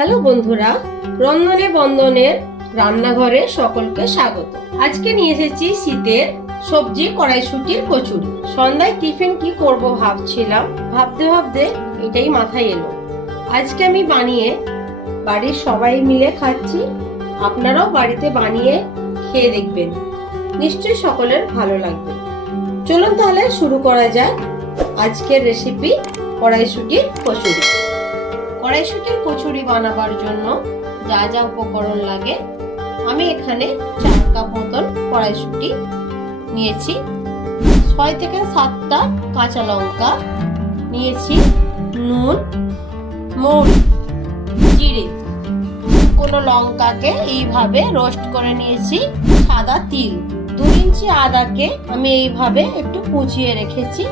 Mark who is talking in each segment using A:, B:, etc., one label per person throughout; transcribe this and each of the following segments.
A: Hello বন্ধুরা, রন্ধনে বন্ধনের রান্নাঘরে সকলকে স্বাগত। আজকে নিয়ে এসেছি শীতের সবজি কড়াইশুটির কচুরি। সন্ধ্যায় টিফিন কি করব ভাবছিলাম, ভাবতে ভাবতে এটাই মাথায় এলো। আজকে আমি বানিয়ে বাড়ির সবাই মিলে খাচ্ছি, আপনারাও বাড়িতে বানিয়ে খেয়ে দেখবেন। নিশ্চয়ই সকলের ভালো লাগবে। চলুন তাহলে শুরু করা যাক আজকের রেসিপি কড়াইশুটির কচুরি। কড়াইশুটির কচুরি বানাবার জন্য যা যা উপকরণ লাগে, আমি এখানে চার কাপ মতন কড়াইশুটি নিয়েছি, ছয় থেকে সাতটা কাঁচা লঙ্কা নিয়েছি, নুন, মৌরি, জিরে। কোনো লঙ্কাকে এইভাবে রোস্ট করে নিয়েছি, সাদা তিল। দু ইঞ্চি আদাকে আমি এইভাবে একটু কুচিয়ে রেখেছি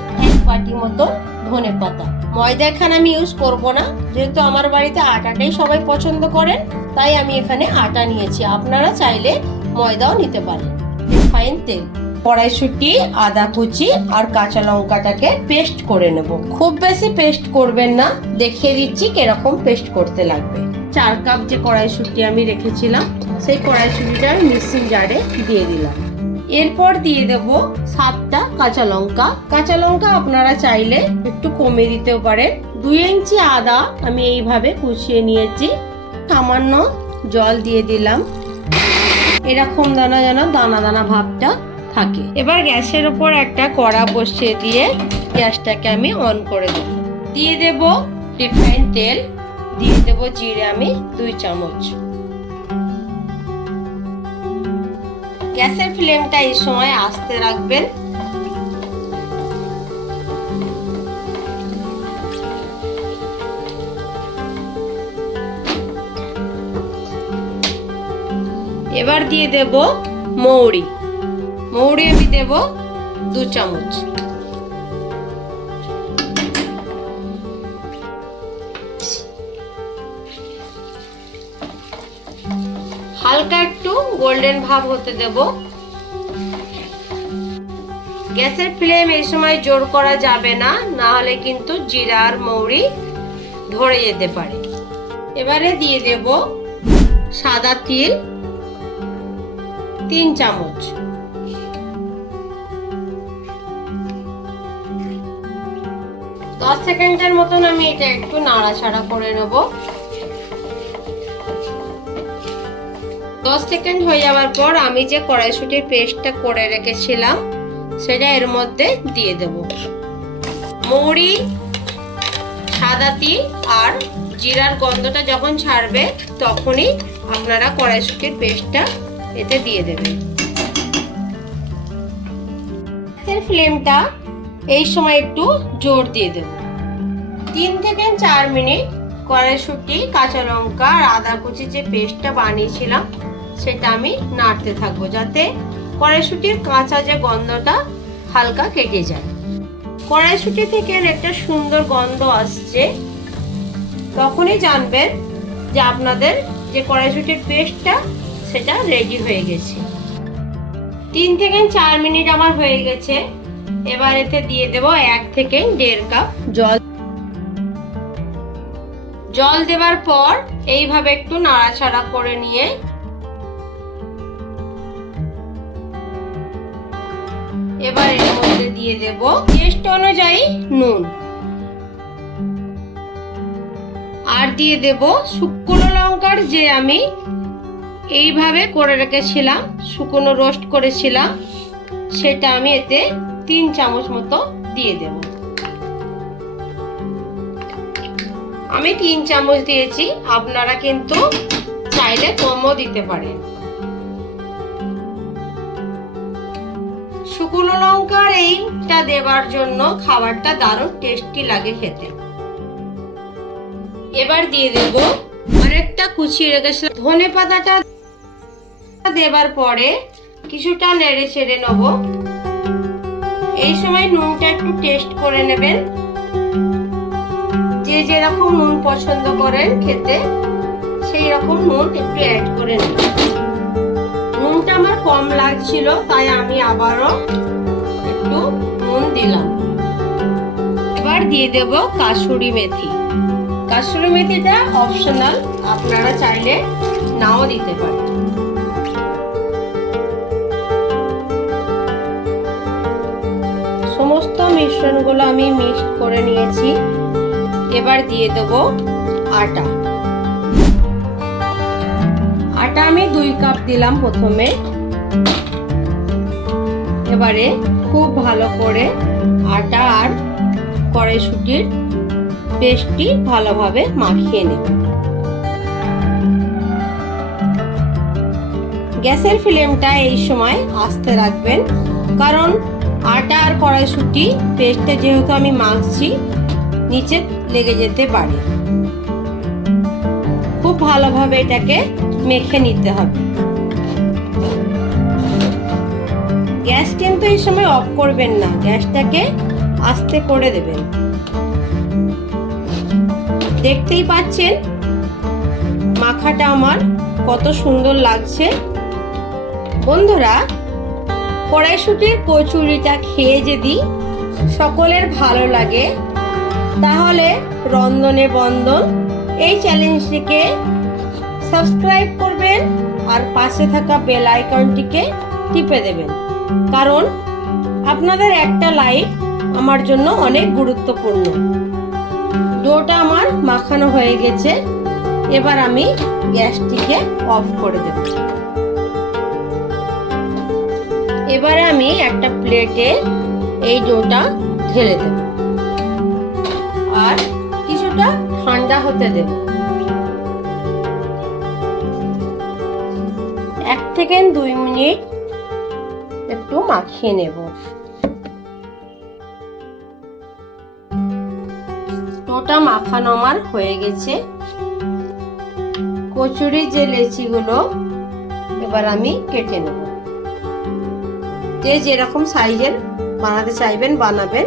A: বাটি মতো ধনে পাতা। ময়দা এখানে আমি ইউজ করব না। যেহেতু আমার বাড়িতে আটাটাই সবাই পছন্দ করেন, তাই আমি এখানে আটা নিয়েছি। আপনারা চাইলে ময়দাও নিতে পারেন। রিফাইন তেল। কড়াইশুটি, আদা কুচি আর কাঁচা লঙ্কাটাকে পেস্ট করে নেব। খুব বেশি পেস্ট করবেন না। দেখিয়ে দিচ্ছি কীরকম পেস্ট করতে লাগবে। চার কাপ যে কড়াইশুটি আমি রেখেছিলাম, সেই কড়াইশুটিটা মিক্সিং জারে দিয়ে দিলাম। এরপর দিয়ে দেব সাতটা কাঁচা লঙ্কা। কাঁচা লঙ্কা আপনারা চাইলে একটু কমে দিতেও পারেন। দুই ইঞ্চি আদা আমি এইভাবে কুচিয়ে নিয়েছি। সামান্য জল দিয়ে দিলাম। এরকম দানা যেন দানা দানা ভাবটা থাকে। এবার গ্যাসের উপর একটা কড়া বসিয়ে দিয়ে গ্যাসটাকে আমি অন করে দেব। দিয়ে দেব রিফাইন তেল। দিয়ে দেব জিরে আমি দুই চামচ। গ্যাসের ফ্লেমটা এই সময় আস্তে রাখবেন। এবার দিয়ে দেব মৌরি। মৌরি আমি দেব দু চামচ। হালকা একটু গোল্ডেন ভাব হতে দেব। গ্যাসের ফ্লেম এই সময় জোর করা যাবে না না হলে কিন্তু জিরা আর মৌরি ধরে যেতে পারে। এবারে দিয়ে দেব সাদা তিল, তিন চামচ। দশ সেকেন্ডের মতন আমি এটা একটু নাড়াচাড়া করে নেব। দশ সেকেন্ড হয়ে যাওয়ার পর আমি যে কড়াইশুটির পেস্টটা করে রেখেছিলাম, সেটা এর মধ্যে দিয়ে দেব। মৌরি, সাদা তিল আর জিরার গন্ধটা যখন ছাড়বে, তখনই আপনারা কড়াইশুটির পেস্টটা এতে দিয়ে দেবেন। গ্যাসের ফ্লেমটা এই সময় একটু জোর দিয়ে দেব। তিন থেকে চার মিনিট কড়াইশুটি, কাঁচা লঙ্কা আর আদা কুচি যে পেস্টটা বানিয়েছিলাম সেটা আমি নাড়তে থাকব যাতে কড়াইশুটির কাঁচা যে গন্ধটা হালকা কেটে যায়। কড়াইশুটি থেকে একটা সুন্দর গন্ধ আসছে। তখনই জানবেন যে আপনাদের যে কড়াইশুটির পেস্টটা, সেটা রেডি হয়ে গেছে। তিন থেকে চার মিনিট আমার হয়ে গেছে। এবার এতে দিয়ে দেব এক থেকে দেড় কাপ জল। জল দেবার পর এইভাবে একটু নাড়াচাড়া করে নিয়ে এবার এর মধ্যে দিয়ে দেব টেস্ট অনুযায়ী নুন। আর দিয়ে দেব শুকনো লঙ্কার যে আমি এইভাবে করে রেখেছিলাম, শুকনো রোস্ট করেছিলাম, সেটা আমি এতে তিন চামচ মতো দিয়ে দেব। আমি তিন চামচ দিয়েছি, আপনারা কিন্তু চাইলে কমও দিতে পারেন। শুকনো লঙ্কার এইটা দেবার জন্য খাবারটা দারুণ টেস্টি লাগে খেতে। এবার দিয়ে দেব আরেকটা কুচিয়ে রেখেছিলাম ধনে পাতাটা দেবার পরে কিছুটা নেড়ে ছেড়ে নেব। এই সময় নুনটা একটু টেস্ট করে নেবেন। যে যেরকম নুন পছন্দ করেন খেতে, সেই রকম নুন একটু অ্যাড করে নেবেন। আমার কম লাগছিল, তাই আমি আবারও একটু নুন দিলাম। এবার দিয়ে দেব কাসুরি মেথি। কাসুরি মেথিটা অপশনাল আপনারা চাইলে নাও দিতে পারেন। সমস্ত মিশ্রণগুলো আমি মিক্সড করে নিয়েছি। এবার দিয়ে দেব আটা। আটা আমি দুই কাপ দিলাম প্রথমে। এবারে খুব ভালো করে আটা আর কড়াইশুটির পেস্টটি ভালোভাবে মাখিয়ে নেব। গ্যাসের ফ্লেমটা এই সময় আস্তে রাখবেন, কারণ আটা আর কড়াইশুটি পেস্টে যেহেতু আমি মাখছি, নিচে লেগে যেতে পারে। খুব ভালোভাবে এটাকে মেখে নিতে হবে। গ্যাস কিন্তু এই সময় অফ করবেন না। গ্যাসটাকে আস্তে করে দেবেন। দেখতেই পাচ্ছেন, মাখাটা আমার কত সুন্দর লাগছে। বন্ধুরা, কড়াইশুটির কচুরিটা খেয়ে যদি সকলের ভালো লাগে, তাহলে রন্ধনে বন্ধন এই চ্যালেঞ্জটিকে সাবস্ক্রাইব করবেন আর পাশে থাকা বেল আইকনটিকে টিপে দেবেন। কারণ আপনাদের একটা লাইক আমার জন্য অনেক গুরুত্বপূর্ণ। ডোটা আমার মাখানো হয়ে গেছে। এবার আমি গ্যাসটিকে অফ করে দেব। এবারে আমি একটা প্লেটে এই ডোটা ঢেলে দেব। আর কিছুটা ঠান্ডা হতে দেব। থেকে দুই মিনিট একটু মাখিয়ে নেব। টোটা মাখানো আমার হয়ে গেছে। কচুরি যে লেচিগুলো এবার আমি কেটে নেব। যে যেরকম সাইজের বানাতে চাইবেন, বানাবেন,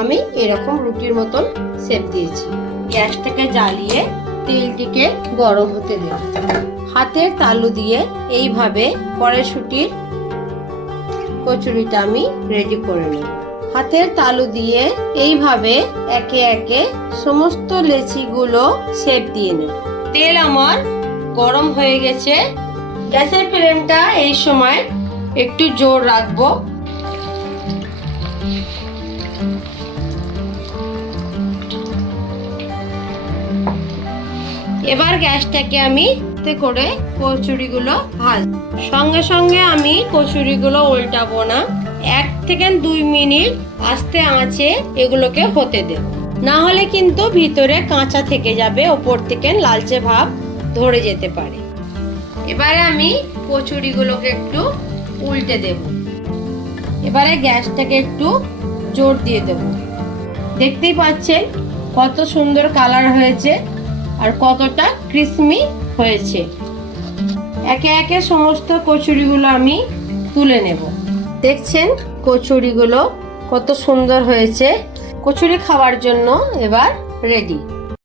A: আমি এরকম রুটির মতন শেপ দিয়েছি। গ্যাসটাকে জ্বালিয়ে তেলটিকে গরম হতে দেব। হাতের তালু দিয়ে এইভাবে কড়াইশুটির কচুরিটা আমি রেডি করে নিই হাতের তালু দিয়ে এইভাবে একে একে সমস্ত লেচিগুলো শেপ দিয়ে নেব। তেল আমার গরম হয়ে গেছে। গ্যাসের ফ্লেমটা এই সময় একটু জোর রাখব। এবার গ্যাসটাকে আমি তে করে কচুরিগুলো ভাজ। সঙ্গে সঙ্গে আমি কচুরিগুলো উল্টাবো না। এক থেকে দুই মিনিট আস্তে আঁচে এগুলোকে হতে দেব। না হলে কিন্তু ভিতরে কাঁচা থেকে যাবে, ওপর থেকে লালচে ভাব ধরে যেতে পারে। এবারে আমি কচুরিগুলোকে একটু উল্টে দেব। এবারে গ্যাসটাকে একটু জোর দিয়ে দেব। দেখতেই পাচ্ছেন কত সুন্দর কালার হয়েছে আর কতটা ক্রিসমি হয়েছে। একে একে সমস্ত কচুরিগুলো আমি তুলে নেব। দেখছেন কচুরিগুলো কত সুন্দর হয়েছে। কচুরি খাওয়ার জন্য এবার রেডি